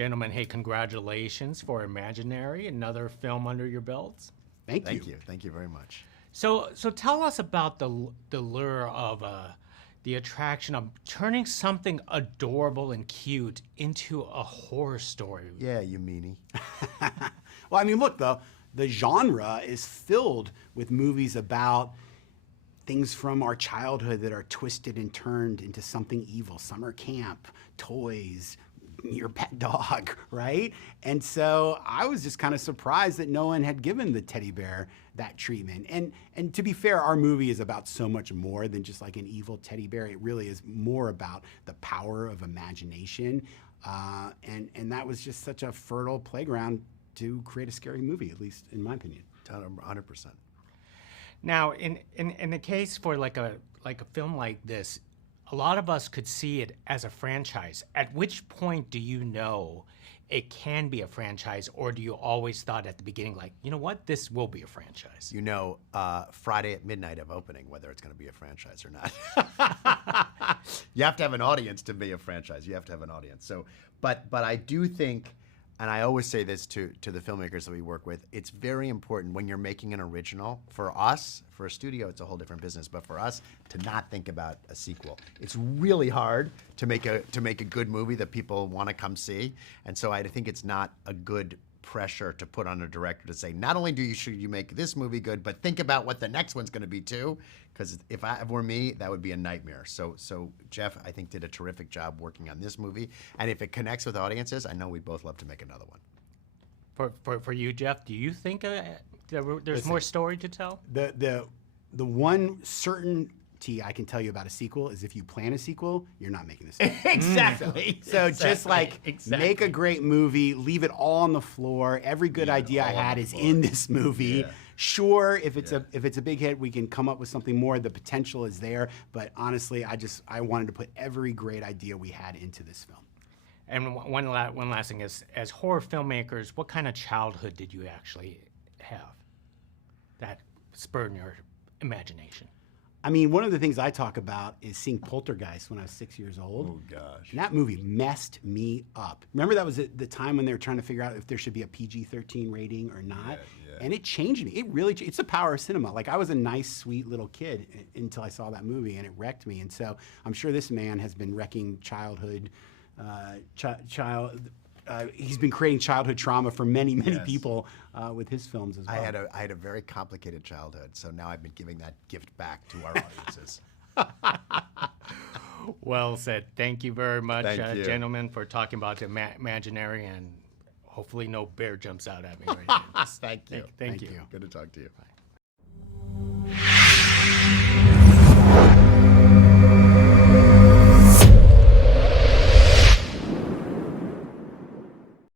Gentlemen, hey, congratulations for Imaginary, another film under your belts. Thank you. Thank you. Thank you very much. So tell us about the lure of the attraction of turning something adorable and cute into a horror story. Yeah, you meanie. Well, I mean, look, the genre is filled with movies about things from our childhood that are twisted and turned into something evil. Summer camp, toys, your pet dog, right? And so I was just kind of surprised that no one had given the teddy bear that treatment. And to be fair, our movie is about so much more than just like an evil teddy bear. It really is more about the power of imagination. And that was just such a fertile playground to create a scary movie, at least in my opinion. 100%. Now, in the case for like a film like this, a lot of us could see it as a franchise. At which point do you know it can be a franchise, or do you always thought at the beginning, like, you know what, this will be a franchise? You know, Friday at midnight of opening, whether it's going to be a franchise or not. You have to have an audience to be a franchise. You have to have an audience. So, but I do think, and I always say this to the filmmakers that we work with, it's very important when you're making an original. For us, for a studio, it's a whole different business. But for us, to not think about a sequel. It's really hard to make a good movie that people want to come see. And so I think it's not a good pressure to put on a director to say, not only should you make this movie good, but think about what the next one's going to be too. Because if it were me, that would be a nightmare. So Jeff, I think, did a terrific job working on this movie. And if it connects with audiences, I know we'd both love to make another one. For you, Jeff, do you think there's more story to tell? The one certainty I can tell you about a sequel is if you plan a sequel, you're not making this movie. Exactly. So just like make a great movie, leave it all on the floor. Every good idea I had is in this movie. Yeah. Sure, if it's a big hit, we can come up with something more. The potential is there, but honestly, I wanted to put every great idea we had into this film. And one last thing is, as horror filmmakers, what kind of childhood did you actually have that spurred your imagination? I mean, one of the things I talk about is seeing Poltergeist when I was 6 years old. Oh, gosh. And that movie messed me up. Remember that was the time when they were trying to figure out if there should be a PG-13 rating or not? Yeah. And it changed me. It's the power of cinema. Like, I was a nice, sweet little kid until I saw that movie, and it wrecked me. And so I'm sure this man has been wrecking childhood, he's been creating childhood trauma for many people with his films as well. I had a very complicated childhood, so now I've been giving that gift back to our audiences. Well said. Thank you very much, gentlemen, for talking about the Imaginary, and hopefully no bear jumps out at me right now. Thank you. Thank you. Good to talk to you. Bye.